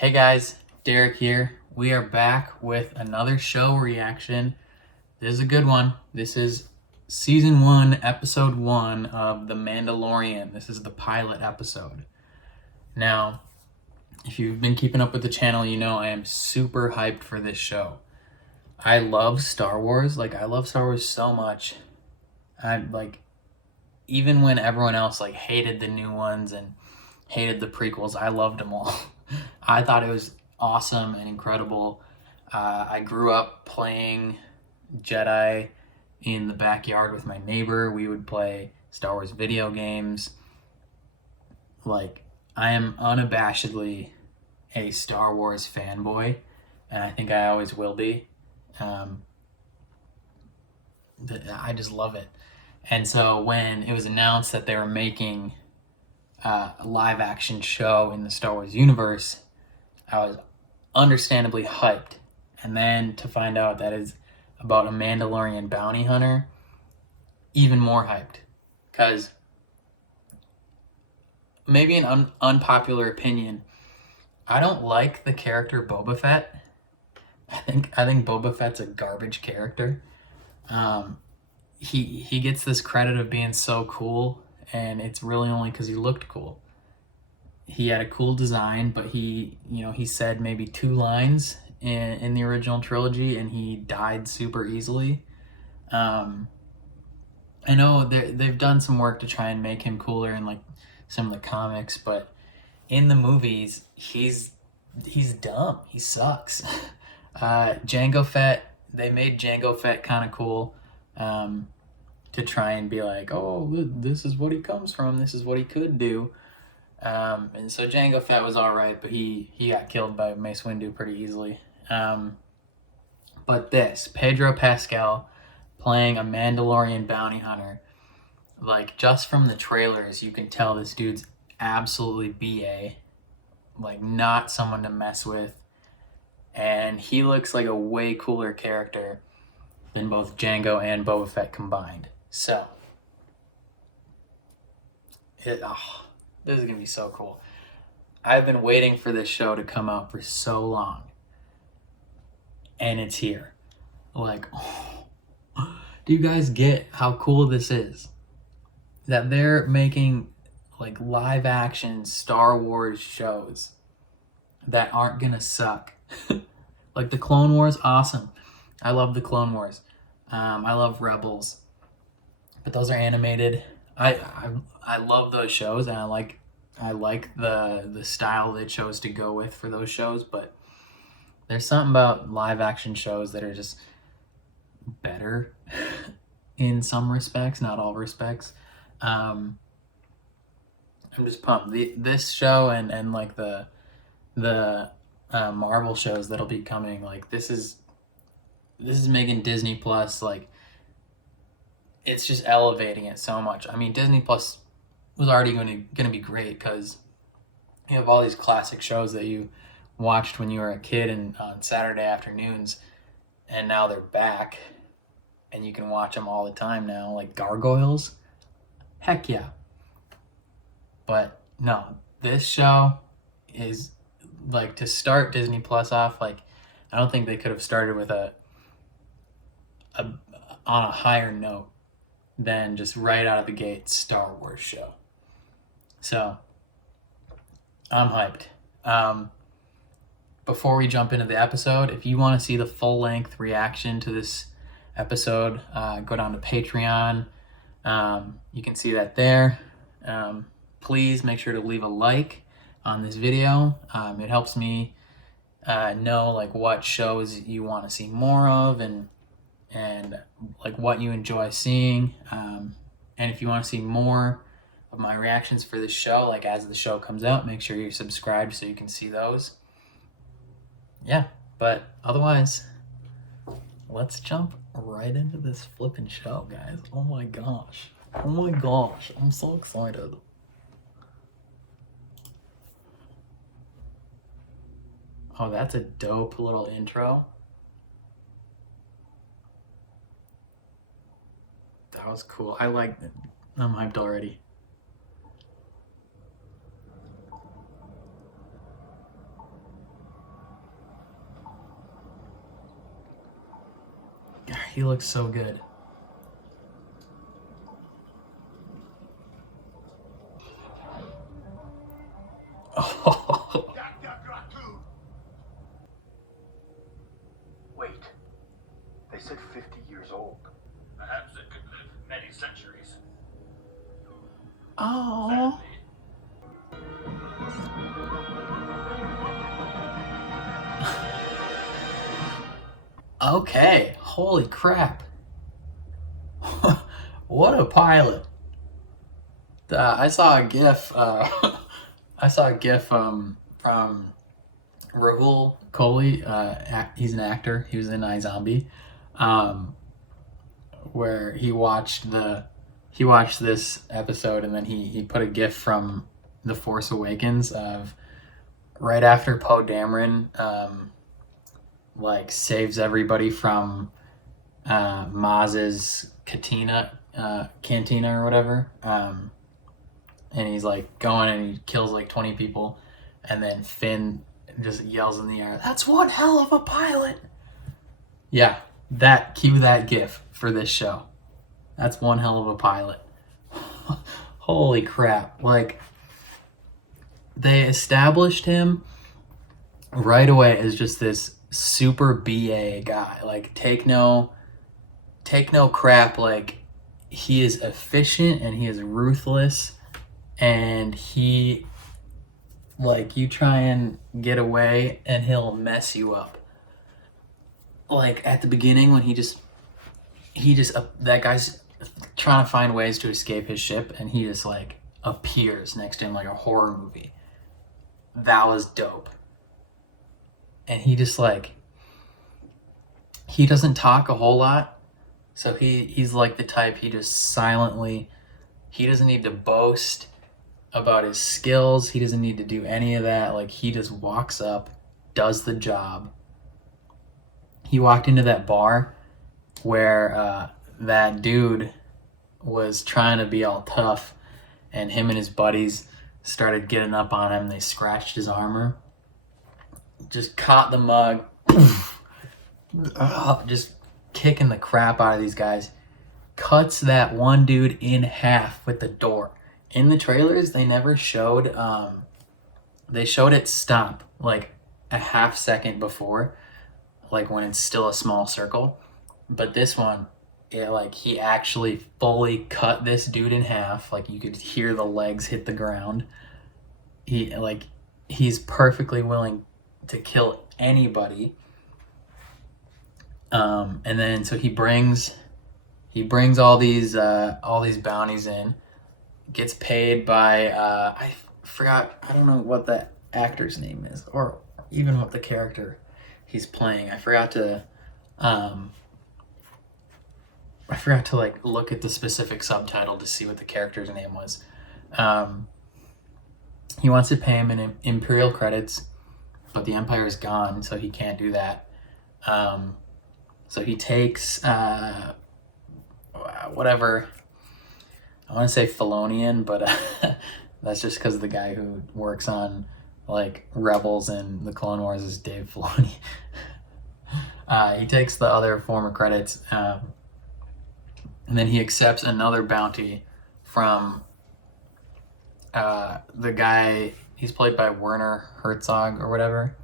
Hey guys, Derek here. We are back with another show reaction. This is a good one. This is season 1, episode 1 of The Mandalorian. This is the pilot episode. Now, if you've been keeping up with the channel, you know I am super hyped for this show. I love Star Wars. I love Star Wars so much. Even when everyone else hated the new ones and hated the prequels, I loved them all. I thought it was awesome and incredible. I grew up playing Jedi in the backyard with my neighbor. We would play Star Wars video games. I am unabashedly a Star Wars fanboy, and I think I always will be. I just love it. And so when it was announced that they were making a live action show in the Star Wars universe, I was understandably hyped. And then to find out that it's about a Mandalorian bounty hunter, even more hyped. Because maybe an unpopular opinion, I don't like the character Boba Fett. I think Boba Fett's a garbage character. He gets this credit of being so cool, and it's really only because he looked cool. He had a cool design, but he said maybe 2 lines in the original trilogy, and he died super easily. I know they've done some work to try and make him cooler in some of the comics, but in the movies, he's dumb. He sucks. Jango Fett, they made Jango Fett kind of cool. To try and be like, oh, this is what he comes from, this is what he could do. And so Jango Fett was alright, but he got killed by Mace Windu pretty easily. But this, Pedro Pascal playing a Mandalorian bounty hunter, just from the trailers, you can tell this dude's absolutely BA. Not someone to mess with. And he looks like a way cooler character than both Jango and Boba Fett combined. So, this is going to be so cool. I've been waiting for this show to come out for so long. And it's here. Do you guys get how cool this is? That they're making live action Star Wars shows that aren't going to suck. The Clone Wars, awesome. I love the Clone Wars. I love Rebels, but those are animated. I love those shows, and I like the style they chose to go with for those shows. But there's something about live action shows that are just better in some respects, not all respects. I'm just pumped. This show and the Marvel shows that'll be coming. This is making Disney Plus, it's just elevating it so much. I mean, Disney Plus was already going to be great because you have all these classic shows that you watched when you were a kid and on Saturday afternoons, and now they're back, and you can watch them all the time now, like Gargoyles. Heck yeah. But no, this show is, to start Disney Plus off, I don't think they could have started with on a higher note than just right out of the gate Star Wars show. So I'm hyped. Before we jump into the episode, if you want to see the full-length reaction to this episode, go down to Patreon. You can see that there. Please make sure to leave a like on this video. It helps me know what shows you want to see more of, and what you enjoy seeing. And if you want to see more of my reactions for this show, as the show comes out, make sure you're subscribed so you can see those. Yeah, but otherwise, let's jump right into this flipping show, guys. Oh my gosh, I'm so excited. Oh, that's a dope little intro. That was cool. I like it. I'm hyped already. He looks so good. Oh. Wait, they said 50 years old. Perhaps it could live many centuries. Oh. Okay, holy crap. What a pilot. I saw a gif from Rahul Kohli. He's an actor. He was in iZombie, where he watched this episode, and then he put a gif from The Force Awakens of right after Poe Dameron like saves everybody from Maz's cantina or whatever, and he's like going and he kills like 20 people, and then Finn just yells in the air, "That's one hell of a pilot!" Yeah, cue that gif for this show. That's one hell of a pilot. Holy crap. Like, they established him right away as just this super BA guy. Like, take no crap. Like, he is efficient and he is ruthless, and he, like, you try and get away and he'll mess you up. Like, at the beginning when he just that guy's trying to find ways to escape his ship, and he just like appears next to him like a horror movie. That was dope. And he just like, he doesn't talk a whole lot, so he's like the type, he just silently, he doesn't need to boast about his skills, he doesn't need to do any of that. Like, he just walks up, does the job. He walked into that bar where that dude was trying to be all tough, and him and his buddies started getting up on him. They scratched his armor, just caught the mug, just kicking the crap out of these guys. Cuts that one dude in half with the door. In the trailers, they never showed, they showed it stop like a half second before, like when it's still a small circle. But this one, like, he actually fully cut this dude in half. Like, you could hear the legs hit the ground. He's perfectly willing to kill anybody. And then so he brings all these bounties in. Gets paid by I don't know what the actor's name is, or even what the character he's playing. I forgot to like look at the specific subtitle to see what the character's name was. He wants to pay him in Imperial credits, but the Empire's gone, so he can't do that. So he takes whatever, I want to say Felonian, but that's just because the guy who works on like Rebels and the Clone Wars is Dave Filoni. He takes the other former credits, and then he accepts another bounty from the guy, he's played by Werner Herzog or whatever.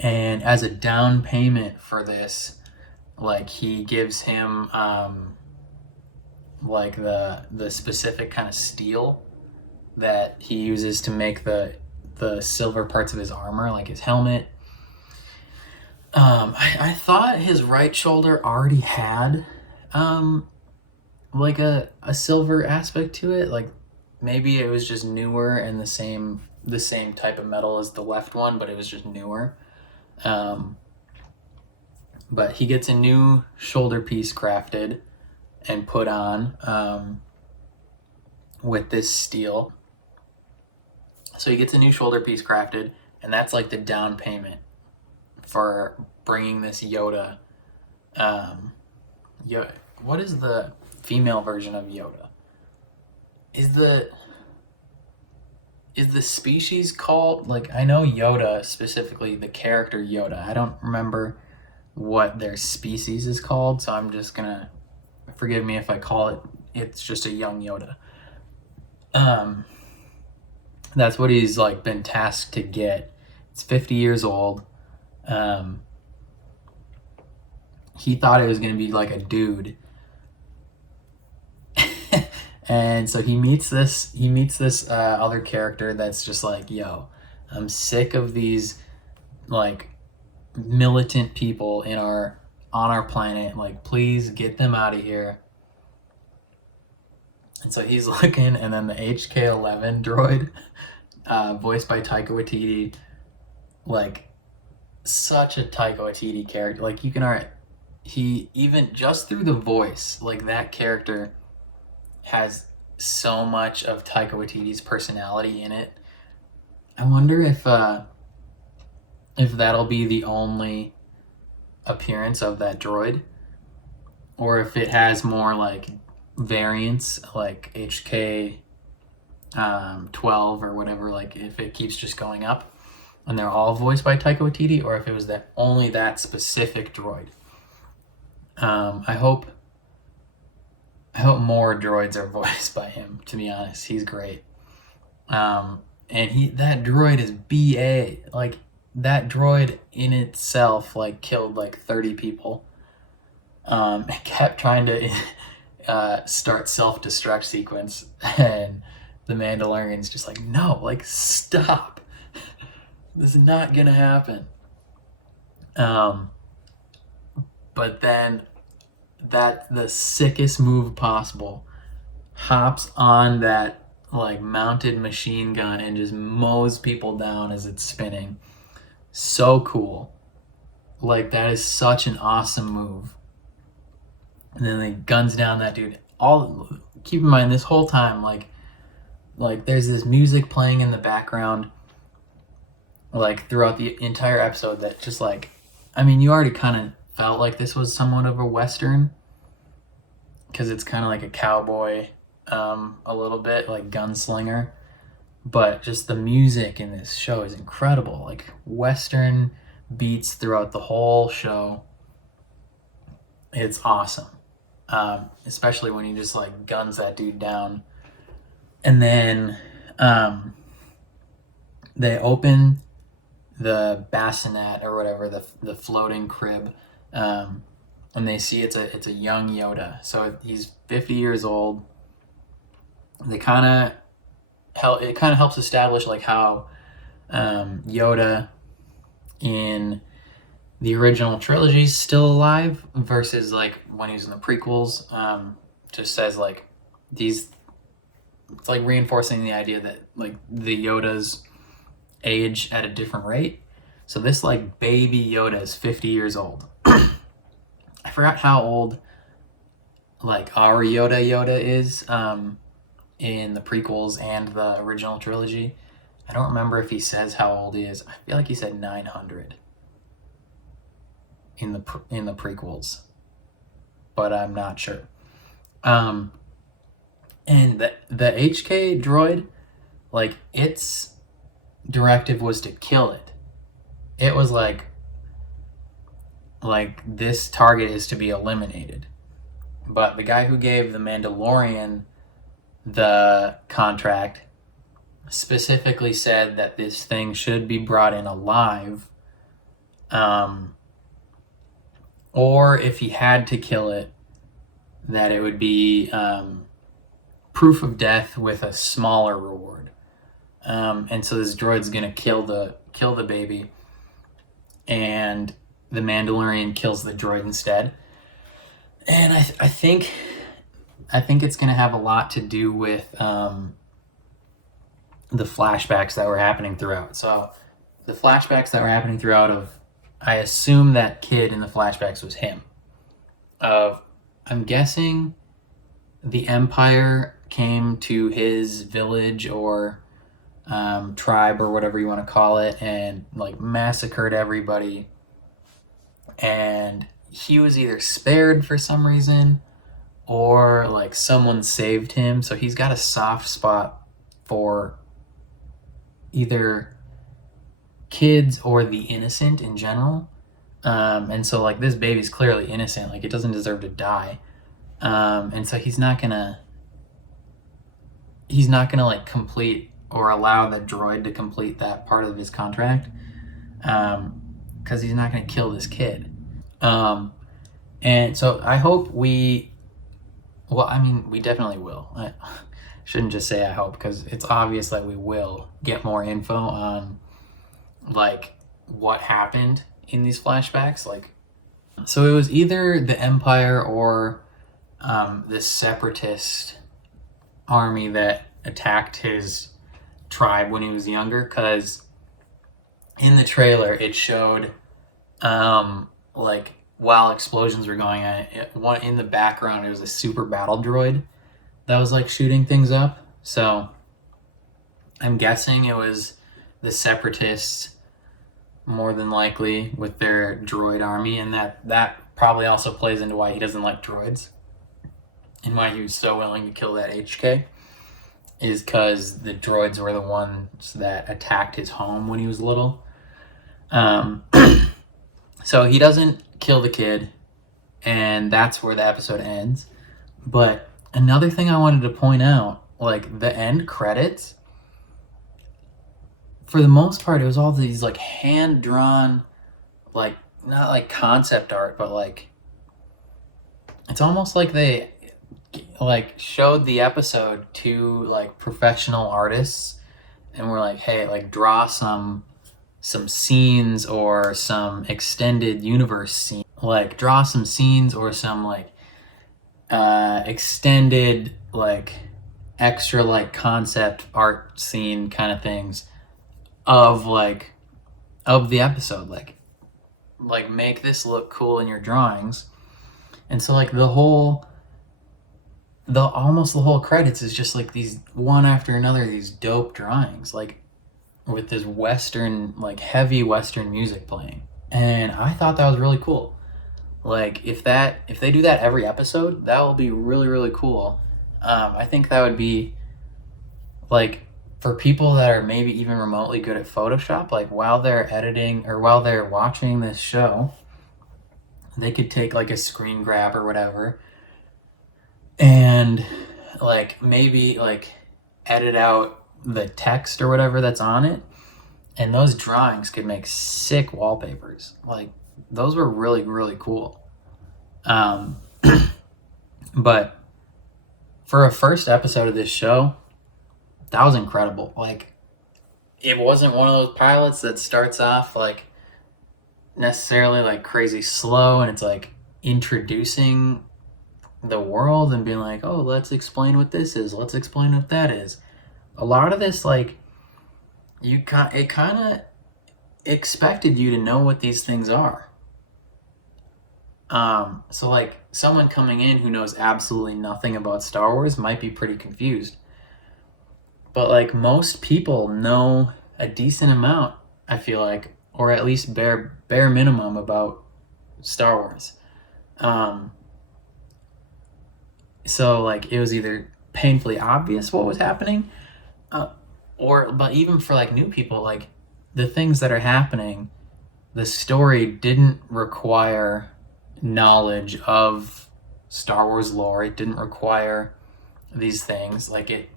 And as a down payment for this, like, he gives him like the specific kind of steel that he uses to make the silver parts of his armor, like his helmet. I thought his right shoulder already had like a silver aspect to it. Like, maybe it was just newer and the same type of metal as the left one, but it was just newer. But he gets a new shoulder piece crafted and put on with this steel. So he gets a new shoulder piece crafted, and that's like the down payment for bringing this Yoda. What is the female version of Yoda? Is the species called, like, I know Yoda, specifically the character Yoda. I don't remember what their species is called, so I'm just gonna, forgive me if I call it, it's just a young Yoda. That's what he's like been tasked to get. It's 50 years old. He thought it was gonna be like a dude. And so he meets this other character that's just like, yo, I'm sick of these like militant people on our planet, like please get them out of here. And so he's looking, and then the HK-11 droid, voiced by Taika Waititi, like such a Taika Waititi character. Like you can he even just through the voice, like that character has so much of Taika Waititi's personality in it. I wonder if that'll be the only appearance of that droid, or if it has more like variants, like HK 12 or whatever, like if it keeps just going up and they're all voiced by Taika Waititi, or if it was only that specific droid. I hope more droids are voiced by him, to be honest. He's great. And that droid is BA. Like that droid in itself like killed like 30 people. It kept trying to start self-destruct sequence, and the Mandalorian's just like, no, like stop. This is not gonna happen. But then the sickest move possible, hops on that like mounted machine gun and just mows people down as it's spinning. So cool. Like that is such an awesome move. And then it guns down that dude. Keep in mind, this whole time, like there's this music playing in the background, like throughout the entire episode, that just like, I mean, you already kind of felt like this was somewhat of a Western, because it's kind of like a cowboy, a little bit like gunslinger, but just the music in this show is incredible. Like Western beats throughout the whole show. It's awesome. Especially when he just like guns that dude down. And then they open the bassinet or whatever, the floating crib, and they see it's a young Yoda. So he's 50 years old. It kind of helps establish like how Yoda in the original trilogy is still alive versus like when he's in the prequels. Just says like it's like reinforcing the idea that like the Yodas age at a different rate. So this like baby Yoda is 50 years old. I forgot how old like our Yoda is in the prequels and the original trilogy. I don't remember if he says how old he is. I feel like he said 900 in the prequels, but I'm not sure. And the HK droid, like its directive was to kill it. It was like this target is to be eliminated. But the guy who gave the Mandalorian the contract specifically said that this thing should be brought in alive, or if he had to kill it, that it would be proof of death with a smaller reward. And so this droid's gonna kill the baby, and the Mandalorian kills the droid instead. And I think it's gonna have a lot to do with the flashbacks that were happening throughout. So the flashbacks that were happening throughout I assume that kid in the flashbacks was him. I'm guessing the Empire came to his village or tribe or whatever you want to call it, and like massacred everybody. And he was either spared for some reason, or like someone saved him. So he's got a soft spot for either kids or the innocent in general. And so like this baby's clearly innocent, like it doesn't deserve to die. And so he's not gonna like complete or allow the droid to complete that part of his contract, because he's not gonna kill this kid. And so I hope we definitely will. I shouldn't just say I hope, because it's obvious that we will get more info on like what happened in these flashbacks. Like, so it was either the Empire or this separatist army that attacked his tribe when he was younger, because in the trailer it showed like while explosions were going on, in the background, it was a super battle droid that was like shooting things up. So I'm guessing it was the separatists, more than likely, with their droid army, and that probably also plays into why he doesn't like droids and why he was so willing to kill that HK, is because the droids were the ones that attacked his home when he was little. So he doesn't kill the kid, and that's where the episode ends. But another thing I wanted to point out, like the end credits, for the most part, it was all these like hand-drawn, like not like concept art, but like it's almost like they like showed the episode to like professional artists and were like, hey, like draw some scenes or some extended universe scene, like draw some scenes or some like extended like extra like concept art scene kind of things of the episode, like make this look cool in your drawings. And so like almost the whole credits is just like these one after another, these dope drawings, like with this Western, like heavy Western music playing. And I thought that was really cool. Like if they do that every episode, that will be really, really cool. I think that would be like, for people that are maybe even remotely good at Photoshop, like while they're editing or while they're watching this show, they could take like a screen grab or whatever and like maybe like edit out the text or whatever that's on it, and those drawings could make sick wallpapers. Like those were really, really cool. But for a first episode of this show, that was incredible. Like it wasn't one of those pilots that starts off like necessarily like crazy slow and it's like introducing the world and being like, oh, let's explain what this is, let's explain what that is. A lot of this, like, it kind of expected you to know what these things are. So like someone coming in who knows absolutely nothing about Star Wars might be pretty confused. But like most people know a decent amount, I feel like, or at least bare minimum about Star Wars. So like it was either painfully obvious what was happening, but even for like new people, like the things that are happening, the story didn't require knowledge of Star Wars lore. It didn't require these things. Like it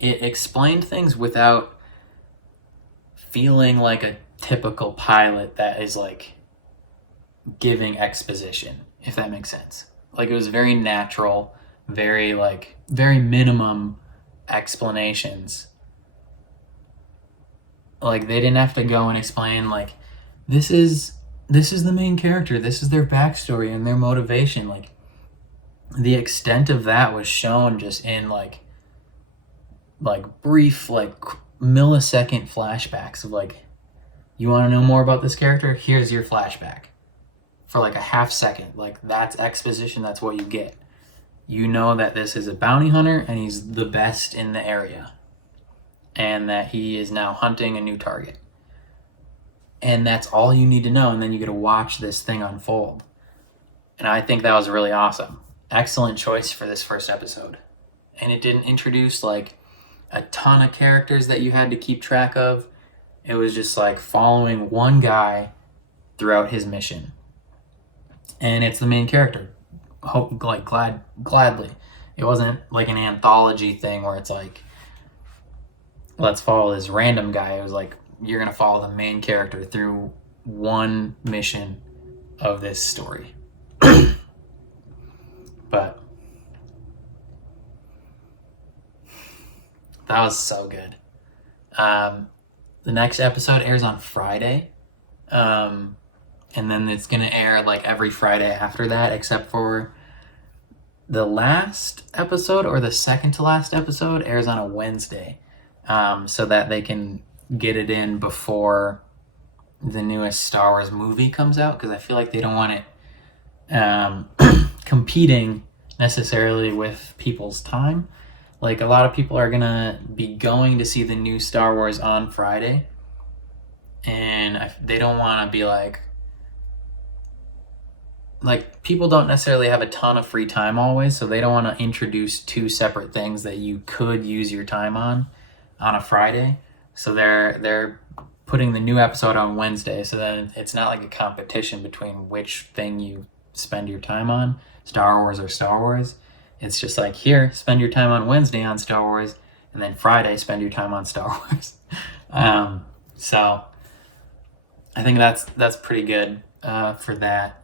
explained things without feeling like a typical pilot that is like giving exposition, if that makes sense. Like it was very natural, very minimum explanations. Like they didn't have to go and explain like this is the main character, this is their backstory and their motivation. Like the extent of that was shown just in like brief like millisecond flashbacks of like, you want to know more about this character, here's your flashback for like a half second. Like that's exposition, that's what you get. You know that this is a bounty hunter and he's the best in the area and that he is now hunting a new target, and that's all you need to know. And then you get to watch this thing unfold, and I think that was really awesome. Excellent choice for this first episode. And it didn't introduce like a ton of characters that you had to keep track of. It was just like following one guy throughout his mission. And it's the main character. Gladly. It wasn't like an anthology thing where it's like, let's follow this random guy. It was like, you're going to follow the main character through one mission of this story. But that was so good. The next episode airs on Friday. And then it's going to air like every Friday after that, except for the last episode or the second to last episode airs on a Wednesday. So that they can get it in before the newest Star Wars movie comes out, because I feel like they don't want it competing necessarily with people's time. Like, a lot of people are gonna be going to see the new Star Wars on Friday, and they don't want to be like people don't necessarily have a ton of free time always, so they don't want to introduce two separate things that you could use your time on a Friday. So they're putting the new episode on Wednesday, so then it's not like a competition between which thing you spend your time on, Star Wars or Star Wars. It's just like, here, spend your time on Wednesday on Star Wars, and then Friday spend your time on Star Wars. So I think that's pretty good for that.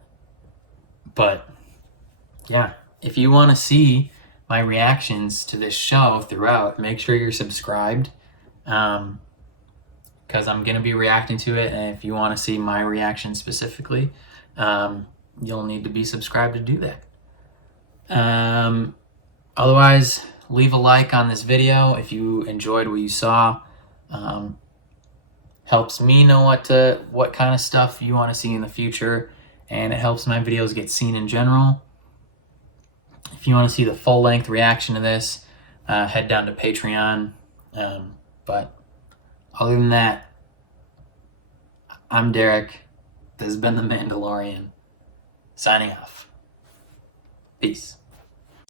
But yeah, if you want to see my reactions to this show throughout, make sure you're subscribed, because I'm going to be reacting to it. And if you want to see my reaction specifically, you'll need to be subscribed to do that. Otherwise, leave a like on this video if you enjoyed what you saw. Helps me know what kind of stuff you want to see in the future, and it helps my videos get seen in general. If you want to see the full-length reaction to this, head down to Patreon. But other than that, I'm Derek. This has been The Mandalorian. Signing off. Peace.